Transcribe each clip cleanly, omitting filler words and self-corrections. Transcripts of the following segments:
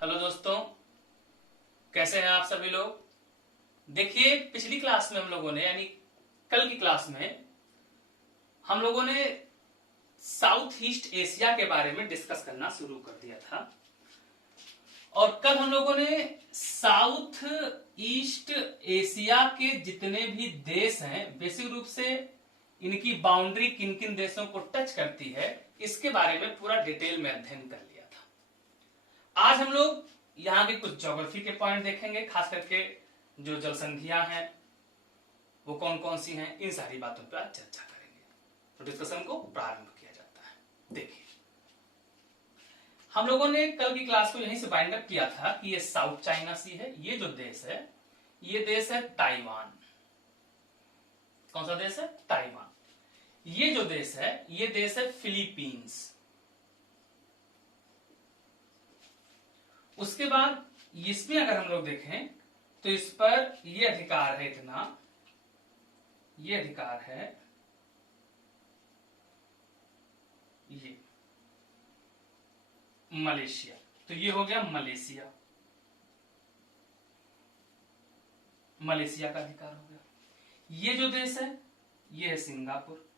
Hello दोस्तों, कैसे हैं आप सभी लोग। देखिए, पिछली क्लास में हम लोगों ने यानी कल की क्लास में हम लोगों ने साउथ ईस्ट एशिया के बारे में डिस्कस करना शुरू कर दिया था। और कल हम लोगों ने साउथ ईस्ट एशिया के जितने भी देश हैं, बेसिक रूप से इनकी बाउंड्री किन किन देशों को टच करती है, इसके बारे में पूरा डिटेल में अध्ययन कर लिया था। आज हम लोग यहाँ के कुछ ज्योग्राफी के पॉइंट देखेंगे, खास करके जो जलसंधियां हैं वो कौन कौन सी हैं, इन सारी बातों पर आज चर्चा करेंगे। तो डिस्कशन को प्रारंभ किया जाता है। देखिए, हम लोगों ने कल की क्लास को यहीं से बाइंड अप किया था कि ये साउथ चाइना सी है। ये जो देश है, ये देश है ताइवान। कौन सा देश है? ताइवान। ये जो देश है, ये देश है फिलीपींस। उसके बाद इसमें अगर हम लोग देखें तो इस पर ये अधिकार है, इतना ये अधिकार है, ये मलेशिया। तो ये हो गया मलेशिया, मलेशिया का अधिकार हो गया। ये जो देश है, ये है सिंगापुर।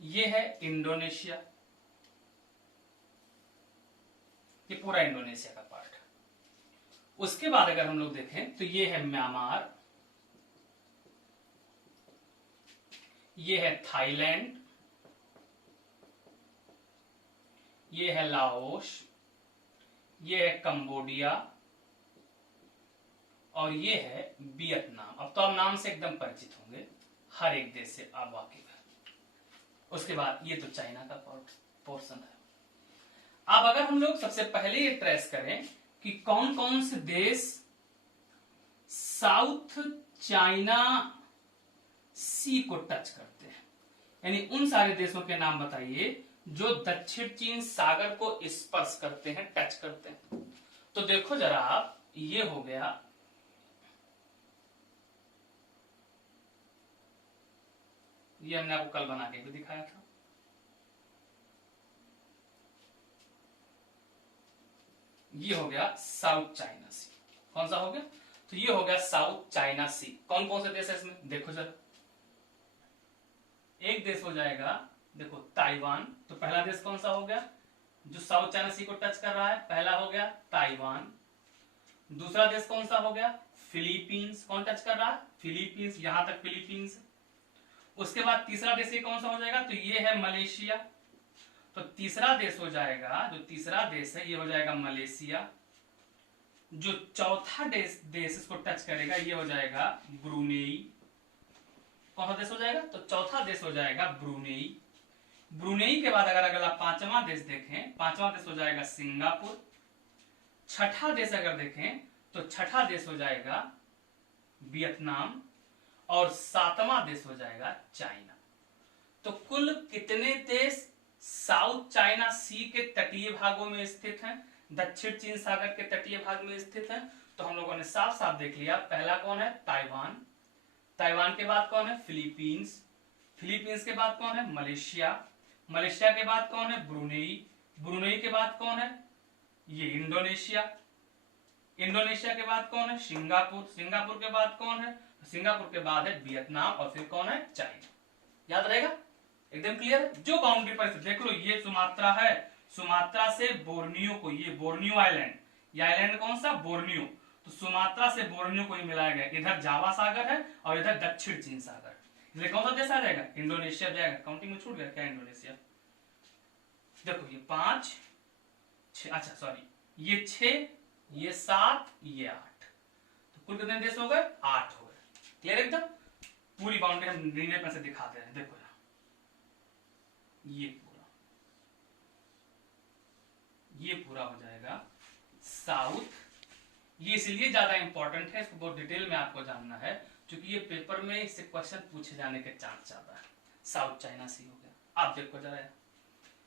ये है इंडोनेशिया, ये पूरा इंडोनेशिया का पार्ट है। उसके बाद अगर हम लोग देखें तो ये है म्यांमार, ये है थाईलैंड, ये है लाओस, ये है कंबोडिया और ये है वियतनाम। अब तो आप नाम से एकदम परिचित होंगे, हर एक देश से आप वाकिफ है। उसके बाद ये तो चाइना का पोर्शन है। अब अगर हम लोग सबसे पहले ये ट्रेस करें कि कौन कौन से देश साउथ चाइना सी को टच करते हैं, यानी उन सारे देशों के नाम बताइए जो दक्षिण चीन सागर को स्पर्श करते हैं, टच करते हैं। तो देखो जरा आप, ये हो गया ये हमने आपको कल बना के भी दिखाया था। ये हो गया साउथ चाइना सी। कौन सा हो गया? तो ये हो गया साउथ चाइना सी। कौन कौन से देश है इसमें देखो जरा। एक देश हो जाएगा, देखो ताइवान। तो पहला देश कौन सा हो गया जो साउथ चाइना सी को टच कर रहा है? पहला हो गया ताइवान। दूसरा देश कौन सा हो गया? फिलीपींस। कौन टच कर रहा है? फिलीपींस, यहां तक फिलीपींस। उसके बाद तीसरा देश ये कौन सा हो जाएगा? तो ये है मलेशिया। तो तीसरा देश हो जाएगा, जो तीसरा देश है ये हो जाएगा मलेशिया। जो चौथा देश इसको टच करेगा ये हो जाएगा ब्रुनेई। कौन सा देश हो जाएगा? तो चौथा देश हो जाएगा ब्रुनेई। ब्रुनेई के बाद अगर अगला पांचवा देश देखें, पांचवा देश हो जाएगा सिंगापुर। छठा देश अगर देखें तो छठा देश हो जाएगा वियतनाम और सातवां देश हो जाएगा चाइना। तो कुल कितने देश साउथ चाइना सी के तटीय भागों में स्थित हैं, दक्षिण चीन सागर के तटीय भाग में स्थित हैं? तो हम लोगों ने साफ साफ देख लिया। पहला कौन है? ताइवान। ताइवान के बाद कौन है? फिलीपींस। फिलीपींस के बाद कौन है? मलेशिया। मलेशिया के बाद कौन है? ब्रुनेई। ब्रुनेई के बाद कौन है? ये इंडोनेशिया। इंडोनेशिया के बाद कौन है? सिंगापुर। सिंगापुर के बाद कौन है? सिंगापुर के बाद है वियतनाम और फिर कौन है? चाइना। याद रहेगा? एकदम क्लियर। जो बाउंड्री पर देख लो, ये सुमात्रा है, सुमात्रा से बोर्नियो को, ये बोर्नियो आइलैंड, ये आइलैंड कौन सा? बोर्नियो। तो सुमात्रा से बोर्नियो को ही मिलाया गया। इधर जावा सागर है और इधर दक्षिण चीन सागर। इसलिए कौन सा देश आ जाएगा? इंडोनेशिया जाएगा। काउंटिंग में छूट गया क्या इंडोनेशिया? देखो ये 5 6, अच्छा सॉरी, ये 6, ये 7, ये 8। तो कुल कितने देश हो गए? 8 हो गए। क्लियर एकदम? पूरी बाउंड्री हम लीनियर में से दिखाते हैं। देखो ये पूरा हो जाएगा साउथ। ये इसलिए ज्यादा इंपॉर्टेंट है, इसको बहुत डिटेल में आपको जानना है क्योंकि ये पेपर में इससे क्वेश्चन पूछे जाने के चांस ज्यादा है। साउथ चाइना सी हो गया। आप देखो जरा,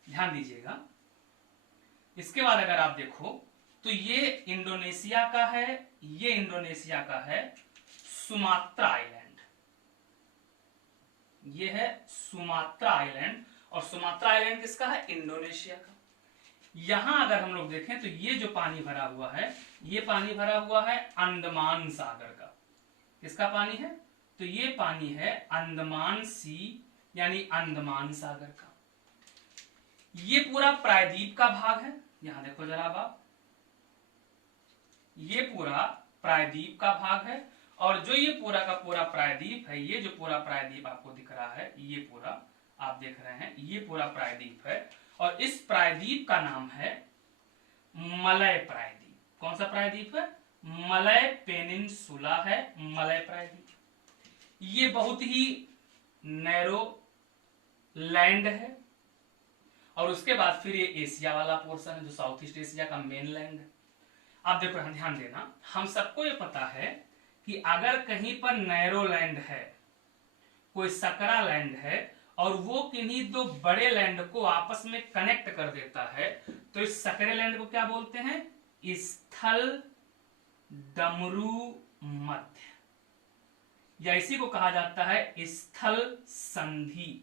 ध्यान दीजिएगा। इसके बाद अगर आप देखो तो ये इंडोनेशिया का है, ये इंडोनेशिया का है सुमात्रा आइलैंड, ये है सुमात्रा आइलैंड। और सुमात्रा आइलैंड किसका है? इंडोनेशिया का। यहां अगर हम लोग देखें तो ये जो पानी भरा हुआ है, ये पानी भरा हुआ है अंडमान सागर का। किसका पानी है? तो ये पानी है अंडमान सी यानी अंडमान सागर का। ये पूरा प्रायद्वीप का भाग है। यहां देखो जरा आप, ये पूरा प्रायद्वीप का भाग है और जो ये पूरा का पूरा प्रायद्वीप है, ये जो पूरा प्रायद्वीप आपको दिख रहा है, ये पूरा आप देख रहे हैं, ये पूरा प्रायद्वीप है और इस प्रायद्वीप का नाम है मलय प्रायद्वीप। कौन सा प्रायद्वीप है? मलय पेनिनसुला है, मलय प्रायद्वीप। ये बहुत ही नैरो लैंड है और उसके बाद फिर ये एशिया वाला पोर्शन है जो साउथ ईस्ट एशिया का मेन लैंड है। आप देखो, ध्यान देना, हम सबको ये पता है कि अगर कहीं पर नैरो लैंड है, कोई सकरा लैंड है और वो किन्हीं दो बड़े लैंड को आपस में कनेक्ट कर देता है, तो इस सकरे लैंड को क्या बोलते हैं? स्थल डमरू मध्य, या इसी को कहा जाता है स्थल संधि।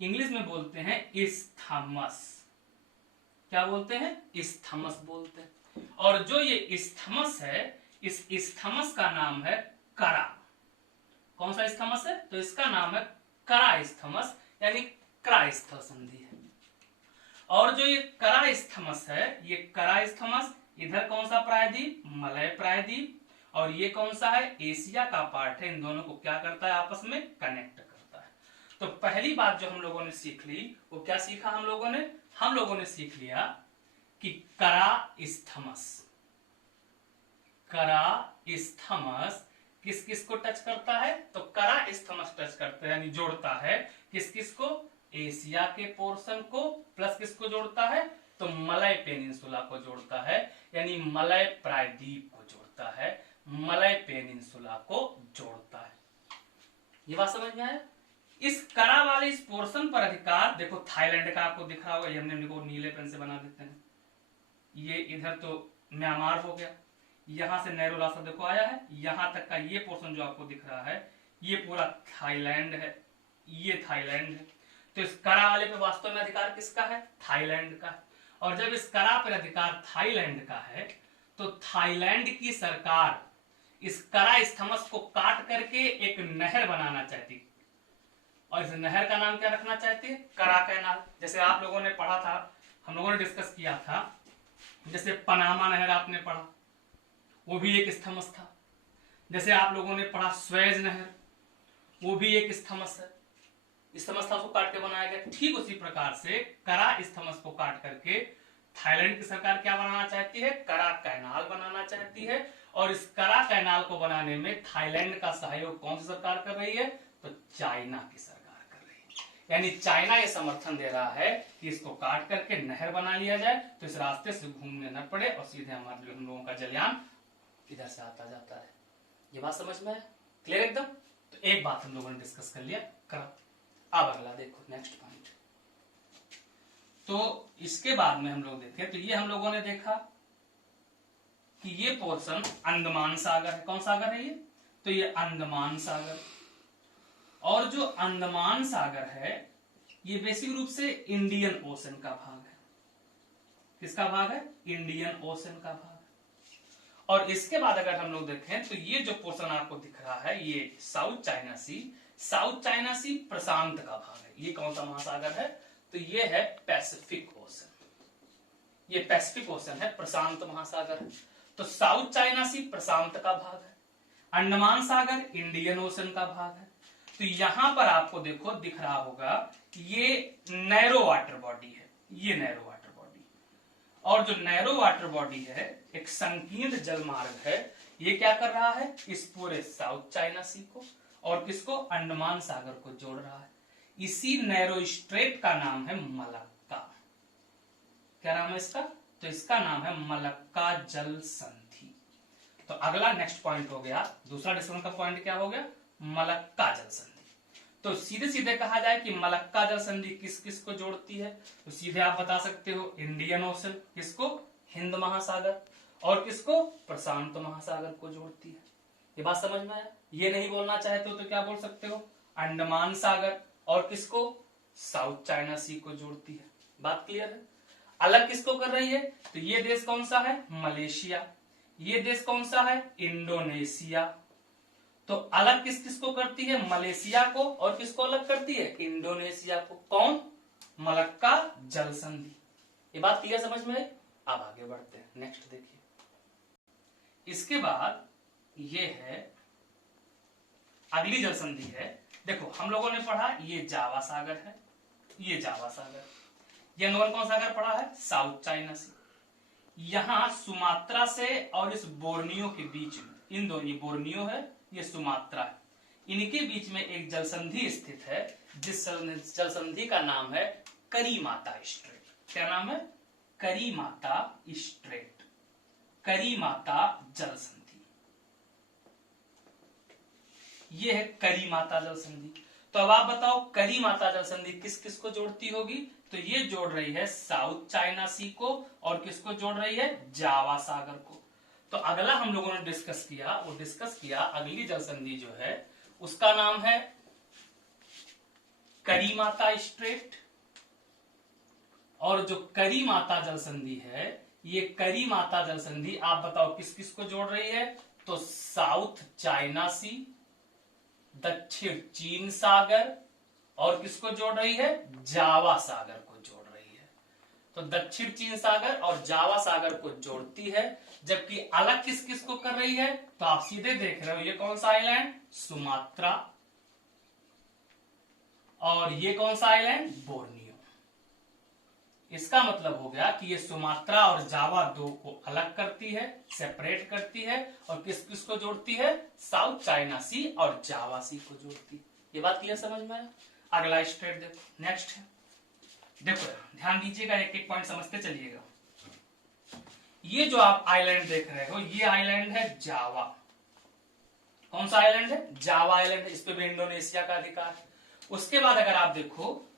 इंग्लिश में बोलते हैं इस्थमस। क्या बोलते हैं? इस्थमस बोलते हैं। और जो ये इस्थमस है, इस इस्थमस का नाम है करा। कौन सा इस्थमस है? तो इसका नाम है करा इस्थमस, यानी करा स्थल संधि है। और जो ये करा इस्थमस है, ये करा इस्थमस इधर कौन सा प्रायद्वीप? मलय प्रायद्वीप। और ये कौन सा है? एशिया का पार्ट है। इन दोनों को क्या करता है? आपस में कनेक्ट करता है। तो पहली बात जो हम लोगों ने सीख ली, वो क्या सीखा हम लोगों ने? हम लोगों ने सीख लिया कि करा इस्थमस, करा इस्थमस किस किस को टच करता है? तो करा इस्थमस टच करता है, यानी जोड़ता है किस किस को? एशिया के पोर्शन को, प्लस किसको जोड़ता है? तो मलय पेनिनसुला को जोड़ता है, यानी मलय प्रायद्वीप को जोड़ता है, मलय पेनिनसुला को जोड़ता है। ये बात समझ में आया? इस करा वाले इस पोर्शन पर अधिकार देखो थाईलैंड का आपको दिख रहा होगा, ये हमने नीले पेन से बना देते हैं। ये इधर तो म्यांमार हो गया, यहां से नैरो रास्ता देखो आया है, यहां तक का ये पोर्शन जो आपको दिख रहा है, ये पूरा थाईलैंड है, ये थाईलैंड है। तो इस करा वाले पे वास्तव में अधिकार किसका है? थाईलैंड का। और जब इस करा पर अधिकार थाईलैंड का है, तो थाईलैंड की सरकार इस करा स्थमस को काट करके एक नहर बनाना चाहती, और इस नहर का नाम क्या रखना चाहती है? करा कैनाल। जैसे आप लोगों ने पढ़ा था, हम लोगों ने डिस्कस किया था, जैसे पनामा नहर आपने पढ़ा, वो भी एक स्थमस था। जैसे आप लोगों ने पढ़ा स्वेज नहर, वो भी एक स्थमस है, स्थमस था, उसको काट के बनाया गया। ठीक उसी प्रकार से करा स्थमस को काट करके थाईलैंड की सरकार क्या बनाना चाहती है? करा कैनाल बनाना चाहती है। और इस करा कैनाल को बनाने में थाईलैंड का सहयोग कौन सी सरकार कर रही है? तो चाइना की सरकार कर रही है। यानी चाइना ये समर्थन दे रहा है कि इसको काट करके नहर बना लिया जाए, तो इस रास्ते से घूमने न पड़े और सीधे हमारे हम लोगों का जलयान इधर से आता जाता है। ये बात समझ में है? क्लियर एकदम? तो एक बात हम लोगों ने डिस्कस कर लिया करा। अब अगला देखो, नेक्स्ट पॉइंट। तो इसके बाद में हम लोग देखें तो ये हम लोगों ने देखा कि ये पोर्शन अंडमान सागर है। कौन सागर है ये? तो ये अंडमान सागर। और जो अंडमान सागर है, ये बेसिक रूप से इंडियन ओशन का भाग है। किसका भाग है? इंडियन ओशन का भाग। और इसके बाद अगर हम लोग देखें तो ये जो पोर्शन आपको दिख रहा है, ये साउथ चाइना सी, साउथ चाइना सी प्रशांत का भाग है। ये कौन सा महासागर है? तो ये है पैसिफिक ओशन। ये पैसिफिक ओशन है, प्रशांत महासागर है। तो साउथ चाइना सी प्रशांत का भाग है, अंडमान सागर इंडियन ओशन का भाग है। तो यहां पर आपको देखो दिख रहा होगा ये नैरो वाटर बॉडी है, ये नैरो वाटर बॉडी। और जो नैरो वाटर बॉडी है, एक संकीर्ण जलमार्ग है, ये क्या कर रहा है? इस पूरे साउथ चाइना सी को और किसको? अंडमान सागर को जोड़ रहा है। इसी नैरो स्ट्रेट का नाम है मलक्का। क्या नाम है इसका? तो इसका नाम है मलक्का जल संधि। तो अगला नेक्स्ट पॉइंट हो गया, दूसरा डिस्कशन का पॉइंट क्या हो गया? मलक्का जल संधि। तो सीधे सीधे कहा जाए कि मलक्का जल संधि किस किस को जोड़ती है, तो सीधे आप बता सकते हो इंडियन ओशन, किसको? हिंद महासागर, और किसको? प्रशांत महासागर को जोड़ती है। ये बात समझ में आया? ये नहीं बोलना चाहते हो तो क्या बोल सकते हो? अंडमान सागर और किसको? साउथ चाइना सी को जोड़ती है। बात क्लियर है? अलग किसको कर रही है? तो ये देश कौन सा है? मलेशिया। ये देश कौन सा है? इंडोनेशिया। तो अलग किस किस को करती है? मलेशिया को। और किसको अलग करती है? इंडोनेशिया को। कौन? मलक्का जल संधि। ये बात क्लियर समझ में आई? अब आगे बढ़ते हैं, नेक्स्ट देखिए। इसके बाद ये है अगली जल संधि है। देखो हम लोगों ने पढ़ा ये जावा सागर है, ये जावा सागर। ये नॉन कौन सागर पढ़ा है? साउथ चाइना सी। यहां सुमात्रा से और इस बोर्नियो के बीच में, इन दोनों, ये बोर्नियो है, ये सुमात्रा है, इनके बीच में एक जल संधि स्थित है, जिस जल संधि का नाम है करीमाता स्ट्रेट। क्या नाम है? करीमाता स्ट्रेट, करीमाता जल संधि। ये है करीमाता जल संधि। तो अब आप बताओ करीमाता जल संधि किस किस को जोड़ती होगी? तो ये जोड़ रही है साउथ चाइना सी को, और किसको जोड़ रही है? जावा सागर को। तो अगला हम लोगों ने डिस्कस किया अगली जल संधि जो है उसका नाम है करीमाता स्ट्रेट। और जो करीमाता जल संधि है, ये करीमाता जल संधि आप बताओ किस किस को जोड़ रही है? तो साउथ चाइना सी, दक्षिण चीन सागर, और किसको जोड़ रही है? जावा सागर को जोड़ रही है। तो दक्षिण चीन सागर और जावा सागर को जोड़ती है, जबकि अलग किस किस को कर रही है? तो आप सीधे देख रहे हो, ये कौन सा आइलैंड? सुमात्रा। और ये कौन सा आइलैंड? बोर्नियो। इसका मतलब हो गया कि ये सुमात्रा और जावा दो को अलग करती है, सेपरेट करती है, और किस किस को जोड़ती है? साउथ चाइना सी और जावा सी को जोड़ती है। ये बात क्लियर समझ में आया? अगला स्ट्रेट देखो, नेक्स्ट है। देखो ध्यान दीजिएगा, एक एक पॉइंट समझते चलिएगा। ये जो आप आइलैंड देख रहे हो, ये आइलैंड है जावा। कौन सा आइलैंड है? जावा आइलैंड है। इस पे भी इंडोनेशिया का अधिकार है। उसके बाद अगर आप देखो,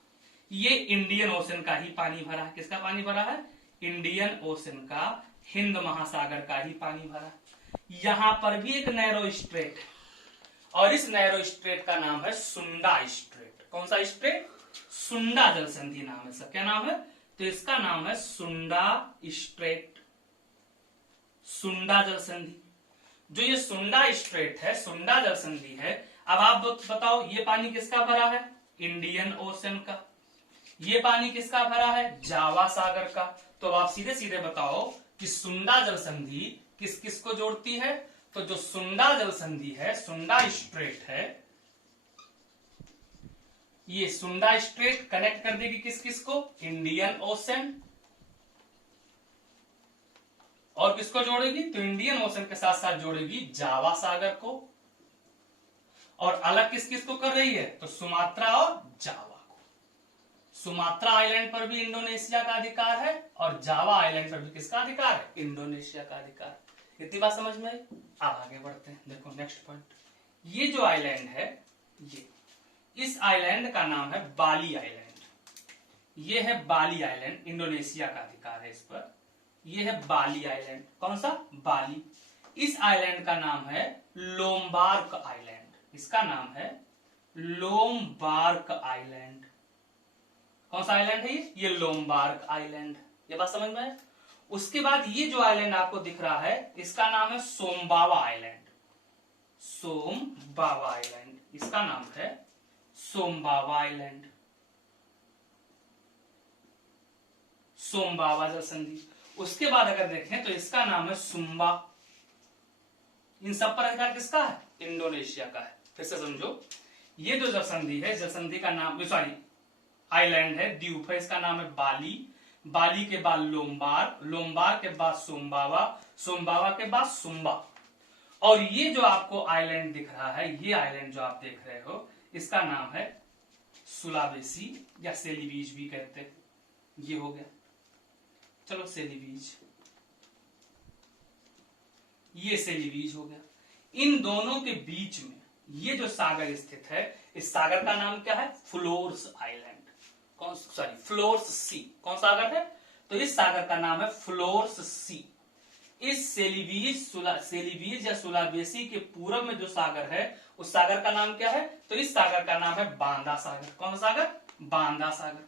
ये इंडियन ओशन का ही पानी भरा है। किसका पानी भरा है? इंडियन ओशन का, हिंद महासागर का ही पानी भरा है। यहां पर भी एक नैरो स्ट्रेट है, और इस नैरो स्ट्रेट का नाम है सुंडा स्ट्रेट। कौन सा स्ट्रेट? सुंडा जल संधि नाम है इसका। क्या नाम है? तो इसका नाम है सुंडा स्ट्रेट, सुंडा जल संधि। जो ये सुंडा स्ट्रेट है, सुंडा जल संधि है। अब आप बताओ, ये पानी किसका भरा है? इंडियन ओशन का। ये पानी किसका भरा है? जावा सागर का। तो आप सीधे सीधे बताओ कि सुंडा जल संधि किस किस को जोड़ती है? तो जो सुंडा जल संधि है, सुंडा स्ट्रेट है, ये सुंडा स्ट्रेट कनेक्ट कर देगी किस किस को? Indian ocean. और किसको जोड़ेगी? तो इंडियन ओशन के साथ साथ जोड़ेगी जावा सागर को। और अलग किस किस को कर रही है? तो सुमात्रा और जावा को। सुमात्रा आइलैंड पर भी इंडोनेशिया का अधिकार है, और जावा आइलैंड पर भी किसका अधिकार है? इंडोनेशिया का अधिकार। इतनी बात समझ में आई? अब आगे बढ़ते हैं। देखो नेक्स्ट पॉइंट, ये जो आइलैंड है, ये, इस आइलैंड का नाम है बाली आइलैंड। ये है बाली आइलैंड, इंडोनेशिया का अधिकार है इस पर। ये है बाली आइलैंड। कौन सा? बाली। इस आइलैंड का नाम है लोम्बार्क आइलैंड। इसका नाम है लोम्बार्क आइलैंड। कौन सा आइलैंड है ये लोम्बार्क आइलैंड। ये बात समझ में है? उसके बाद ये जो आइलैंड आपको दिख रहा है, इसका नाम है सोमबावा आइलैंड। सोमबावा आइलैंड, इसका नाम है सोमबावा आइलैंड, सोमबावा जल संधि। उसके बाद अगर देखें तो इसका नाम है सुम्बा। इन सब पर अधिकार किसका है? इंडोनेशिया का है। फिर से समझो, ये जो जल संधि है, जल संधि का नाम, सॉरी आइलैंड है, द्वीप है, इसका नाम है बाली। बाली के बाद लोम्बार, लोम्बार के बाद सोमबावा, सोमबावा के बाद सुम्बा। और ये जो आपको आइलैंड दिख रहा है, ये आइलैंड जो आप देख रहे हो, इसका नाम है सुलावेसी या सेलिबीज भी कहते हैं। ये हो गया, चलो सेलिबीज, ये सेलिबीज हो गया। इन दोनों के बीच में ये जो सागर स्थित है, इस सागर का नाम क्या है? Floors island. कौन, सॉरी फ्लोर्स सी। कौन सागर है? तो इस सागर का नाम है फ्लोर्स सी। इस सेलिबीज या सुलावेसी के पूर्व में जो सागर है, उस सागर का नाम क्या है? तो इस सागर का नाम है बांदा सागर। कौन सागर? बांदा सागर।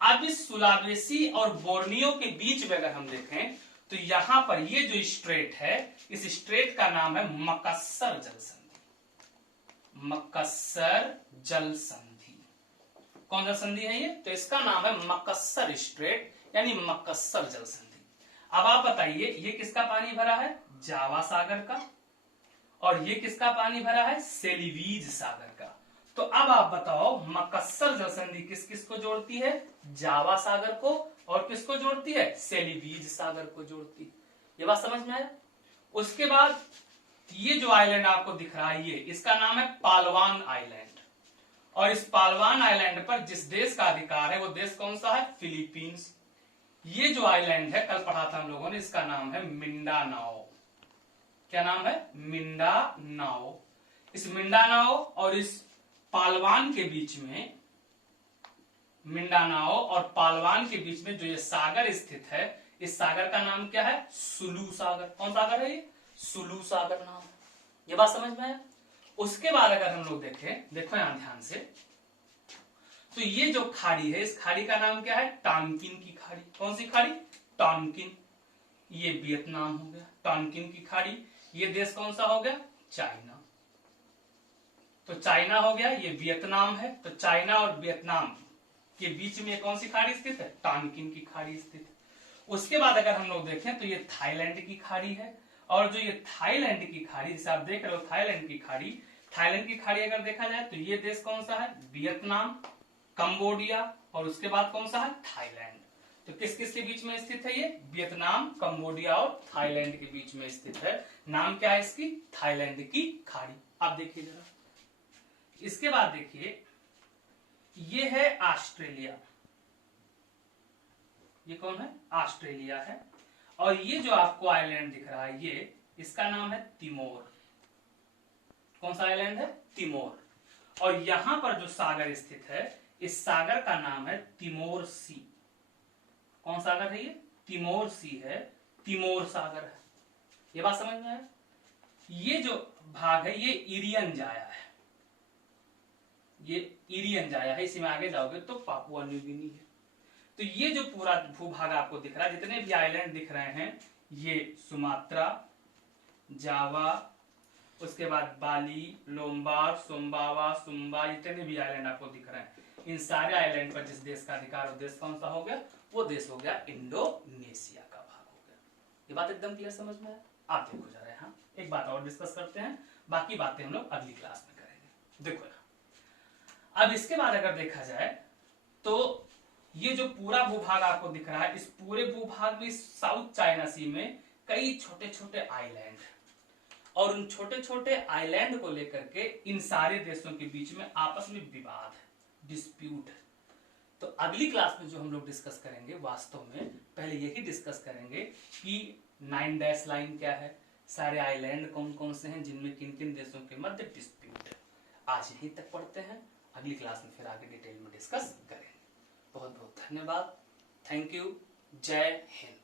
अब इस सुलावेसी और बोर्नियो के बीच में अगर हम देखें तो यहां पर ये जो स्ट्रेट है, इस स्ट्रेट का नाम है मकस्सर जल संधि। मकस्सर जल संधि कौन सा संधि है ये? तो इसका नाम है मकस्सर स्ट्रेट यानी मकस्सर जल संधि। अब आप बताइए ये किसका पानी भरा है? जावा सागर का। और ये किसका पानी भरा है? सेलिवीज सागर का। तो अब आप बताओ मकस्सर जल संधि किस किस को जोड़ती है? जावा सागर को। और किसको जोड़ती है? सेलिवीज सागर को जोड़ती है। ये बात समझ में आया? उसके बाद ये जो आइलैंड आपको दिख रहा है, ये इसका नाम है पालवान आइलैंड। और इस पालवान आइलैंड पर जिस देश का अधिकार है वो देश कौन सा है? फिलीपींस। ये जो आइलैंड है, कल पढ़ा था हम लोगों ने, इसका नाम है मिंडानाओ। क्या नाम है? मिंडानाओ। इस मिंडानाओ और इस पालवान के बीच में, मिंडानाओ और पालवान के बीच में जो ये सागर स्थित है, इस सागर का नाम क्या है? सुलू सागर। कौन सागर है ये? सुलू सागर नाम। ये बात समझ में है? उसके बाद अगर हम लोग देखें, देखो यहां ध्यान से, तो ये जो खाड़ी है, इस खाड़ी का नाम क्या है? टॉनकिन की खाड़ी। कौन सी खाड़ी? टॉनकिन। ये वियतनाम हो गया, टॉनकिन की खाड़ी। ये देश कौन सा हो गया? चाइना। तो चाइना हो गया, ये वियतनाम है। तो चाइना और वियतनाम के बीच में कौन सी खाड़ी स्थित है? टॉनकिन की खाड़ी स्थित है। उसके बाद अगर हम लोग देखें तो ये थाईलैंड की खाड़ी है। और जो ये थाईलैंड की खाड़ी, जिसे आप देख रहे हो थाईलैंड की खाड़ी, थाईलैंड की खाड़ी अगर देखा जाए तो ये देश कौन सा है? वियतनाम, कंबोडिया और उसके बाद कौन सा है? थाईलैंड। तो किस किस के बीच में स्थित है ये? वियतनाम, कंबोडिया और थाईलैंड के बीच में स्थित है। नाम क्या है इसकी? थाईलैंड की खाड़ी। आप देखिए जरा। इसके बाद देखिए ये है ऑस्ट्रेलिया। ये कौन है? ऑस्ट्रेलिया है। और ये जो आपको आइलैंड दिख रहा है, ये इसका नाम है तिमोर। कौन सा आइलैंड है? तिमोर। और यहां पर जो सागर स्थित है, इस सागर का नाम है तिमोर सी। कौन सागर है ये? तिमोर सी है, तिमोर सागर है। ये बात समझ में है? ये जो भाग है ये इरियन जाया है। ये इरियन जाया है, इसी में आगे जाओगे तो पापुआ न्यू गिनी है। तो ये जो पूरा भूभाग आपको दिख रहा है, जितने भी आइलैंड दिख रहे हैं, ये सुमात्रा, जावा, उसके बाद बाली, लोम्बार, सुम्बावा, सुम्बा, जितने भी आइलैंड आपको दिख रहे हैं, इन सारे आइलैंड पर जिस देश का अधिकार है, वो देश कौन सा हो गया? वो देश हो गया इंडोनेशिया का भाग हो गया। ये बात एकदम क्लियर समझ में है? आप देखो जरा यहाँ एक बात और डिस्कस करते हैं, बाकी बातें हम लोग अगली क्लास में करेंगे। देखो अब इसके बाद अगर देखा जाए तो ये जो पूरा भूभाग आपको दिख रहा है, इस पूरे भूभाग में साउथ चाइना सी में कई छोटे छोटे आइलैंड, और उन छोटे छोटे आइलैंड को लेकर के इन सारे देशों के बीच में आपस में विवाद है, डिस्प्यूट है। तो अगली क्लास में जो हम लोग डिस्कस करेंगे, वास्तव में पहले यही डिस्कस करेंगे कि 9 डैश लाइन क्या है, सारे आइलैंड कौन कौन से हैं जिनमें किन किन देशों के मध्य डिस्प्यूट है। आज यहीं तक पढ़ते हैं, अगली क्लास में फिर आगे डिटेल में डिस्कस करेंगे। बहुत बहुत धन्यवाद। Thank you. जय हिंद।